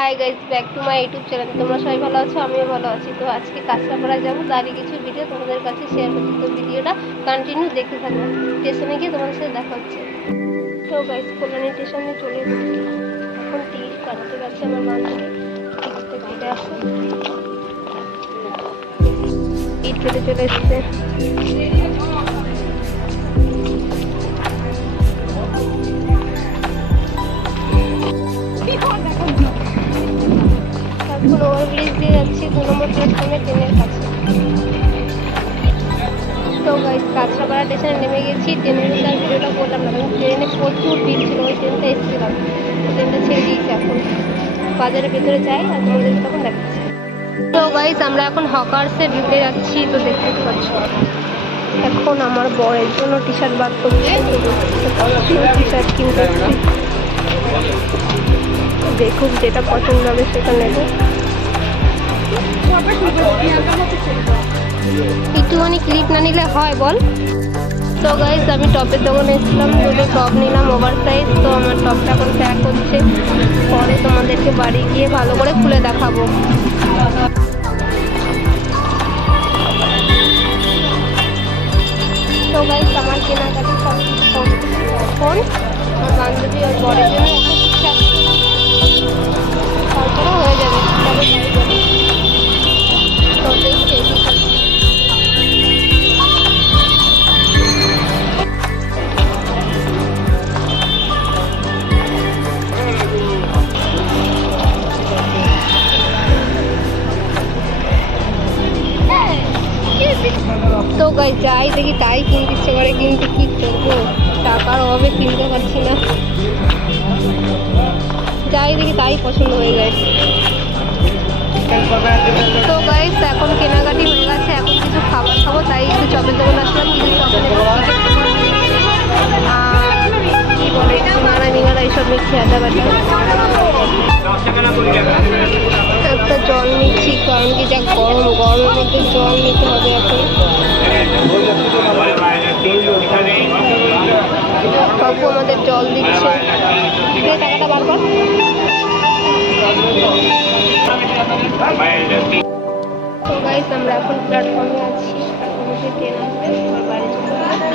Hi guys, back to my YouTube channel. তোমরা সবাই ভালো আছো, আমিও ভালো আছি। তো আজকে কাঁচরাপাড়া যাবো, তারই কিছু ভিডিও তোমাদের কাছে শেয়ার করছি। তো ভিডিওটা কন্টিনিউ দেখতে থাকবো। স্টেশনে গিয়ে তোমাদের সাথে দেখা হচ্ছে। তো গাইস, কল্যাণী স্টেশনে চলে এসেছি। এখন টিকিট কাটতে গেছে আমার বান্ধবী। টিকিটটা কেটে আসে, টিকিট কেটে চলে এসেছে। এখন ওভারব্রিজ দিয়ে যাচ্ছি 2 নম্বর প্ল্যাটফর্মে ট্রেনের কাছে। তো গাইস, কাঁচরাপাড়া স্টেশনে নেমে গেছি। ট্রেনের আর ভিডিওটা করলাম না, কারণ ট্রেনে প্রচুর ভিড় ছিল। ওই ট্রেনটা এসেছিলাম, ট্রেনটা ছেড়ে দিয়েছি। এখন বাজারের ভেতরে যাই আর তোমাদেরকে তখন দেখাচ্ছি। তো গাইস, আমরা এখন হকার্সে ঢুকে যাচ্ছি। তো দেখতে পাচ্ছ, এখন আমার বরের জন্য টি শার্ট বার করছে। টি শার্ট কিনতে এসেছি, দেখুক যেটা পছন্দ হবে সেটা নেব। একটুখানি ক্লিপ না নিলে হয় বল? তো গাইস, আমি টপের দোকানে এসেছিলাম, দুটো টপ নিলাম ওভার সাইজ। তো আমার টপটা এখন প্যাক হচ্ছে, পরে তোমাদেরকে বাড়ি গিয়ে ভালো করে খুলে দেখাবো। তো গাইস, আমার কেনাকাটি সব এখন আমার বান্ধবী ওর বরের জন্য একটা টি-শার্ট, তারপরে হয়ে যাবে। তো দেখছি তো গাইস, যাই দেখি তাই কিনতে ইচ্ছে করে, কিন্তু কি করবো, টাকার অভাবে কিনতে পারছি না। যাই দেখি তাই পছন্দ হয়ে যায়। তো গাইস, এখন কেনাকাটি হয়ে গেছে, এখন কিছু খাবার খাবো, তাই একটু চপের দোকান আসলাম। কিছু চপ নেবো, কি বলে সিঙ্গারা মিঙ্গারা এইসব নিচ্ছি, আদা বাটা। একটা জল নিচ্ছি, কারণ কি যা গরম, গরমের মধ্যে জল নিতে হবে এখন। কাকু আমাদের জল দিচ্ছে, টাকাটা বার কর। তো গাইস, আমরা এখন প্ল্যাটফর্মে আছি। প্ল্যাটফর্মে যে ট্রেন আসবে তোমার বাড়ি চলে যাবে।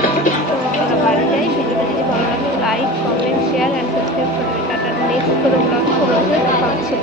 তোমরা বাড়ি যাই। ভিডিওটা যদি ভালো লাগে like, comment, share and subscribe করবে। টাটা, নেক্সট কোনো ব্লগ তোমাদের দেখা হচ্ছে।